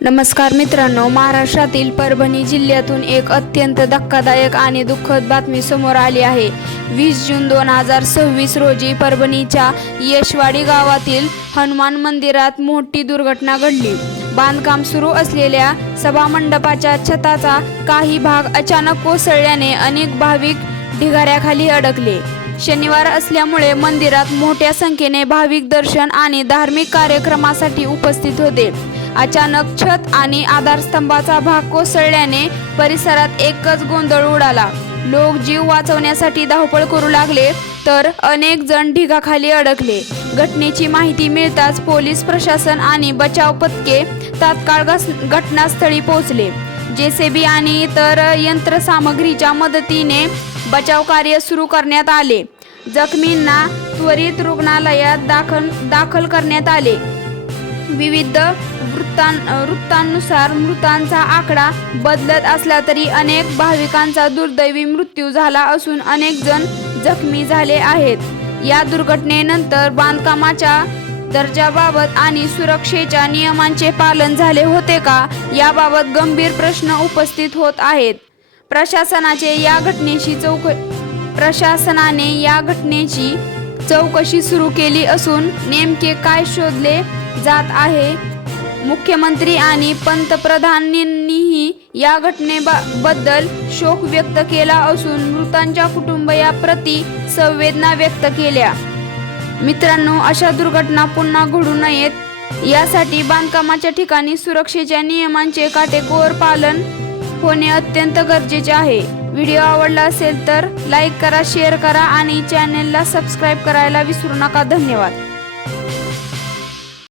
नमस्कार मित्रांनो, महाराष्ट्रातील परभणी जिल्ह्यातून एक अत्यंत धक्कादायक आणि दुःखद बातमी समोर आली आहे। 20 जून 2026 रोजी परभणीच्या यशवाडी गावातील हनुमान मंदिरात मोठी दुर्घटना घडली। बांधकाम सुरू असलेल्या सभामंडपाच्या छताचा काही भाग अचानक कोसळल्याने अनेक भाविक ढिगाऱ्याखाली अडकले। शनिवार असल्यामुळे मंदिरात मोठ्या संख्येने भाविक दर्शन आणि धार्मिक कार्यक्रमासाठी उपस्थित होते। अचानक छत आणि आधारस्तंभाचा भाग कोसळल्याने परिसरात एकच गोंधळ उडाला। लोक जीव वाचवण्यासाठी धावपळ करू लागले, तर अनेक जण ढिगाखाली अडकले। घटनेची माहिती मिळताच पोलीस प्रशासन आणि बचाव पथके तात्काळ घटनास्थळी पोहोचले। जेसीबी आणि इतर यंत्रसामग्रीच्या मदतीने बचाव कार्य सुरू करण्यात आले। जखमींना त्वरित रुग्णालयात दाखल करण्यात आले। विविध वृत्तांनुसार मृतांचा आकडा बदलत असला तरी अनेक भाविकांचा दुर्दैवी मृत्यू झाला असून अनेक जण जखमी झाले आहेत। या दुर्घटनेनंतर बांधकामाच्या दर्जाबाबत आणि सुरक्षेच्या नियमांचे पालन झाले होते का, याबाबत गंभीर प्रश्न उपस्थित होत आहेत। प्रशासनाने या घटनेची चौकशी सुरू केली असून नेमके काय शोधले जात आहे। मुख्यमंत्री आणि पंतप्रधानांनीही या घटनेबद्दल शोक व्यक्त केला असून मृतांच्या कुटुंबियांप्रती संवेदना व्यक्त केल्या। मित्रांनो, अशा दुर्घटना पुन्हा घडू नयेत यासाठी बांधकामाच्या ठिकाणी सुरक्षेच्या नियमांचे काटेकोर पालन होणे अत्यंत गरजेचे आहे। व्हिडिओ आवडला असेल तर लाईक करा, शेअर करा आणि चॅनेलला सबस्क्राईब करायला विसरू नका। धन्यवाद।